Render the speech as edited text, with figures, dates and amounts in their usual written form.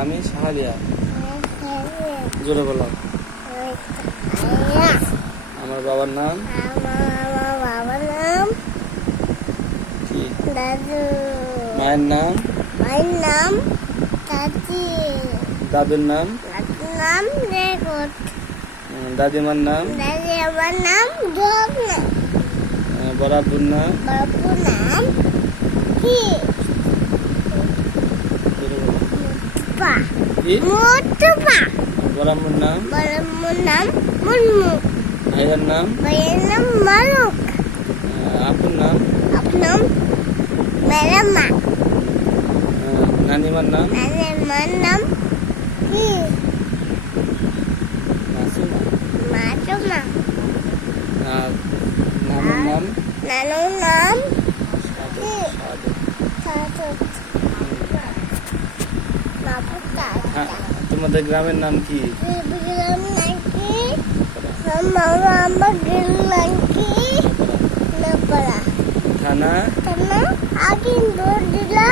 আমি শাহরিয়া। জোরে বলো। আমার বাবার নাম কি? দাদু। মায়ের নাম? মায়ের নাম দাদি। দাদুর নাম? দাদুর নাম রেকর্ড। দাদিমার নাম? দাদিমার নাম জগনা। বড় আব্বুর নাম? বাবুর নাম কি? জোরে বলো। পা। কি? মোটপা। বড় আম্মুর নাম? বড় আম্মুর নাম মুনমু। ভাইয়ের নাম? ভাইয়ের নাম মারুক। আপুর নাম? আপুর নাম মেরামা। নানিমার নাম? নানিমার নাম কি? মাসুমা। মাসুমা। নানুর নাম? নানুর নাম কি? সাদত। বাবু দাদা। তোমাদের গ্রামের নাম কি? গেলাম নাকি মামা আমার গেলাম কি না পারা থানা? কেন আগে দৌড় দিলা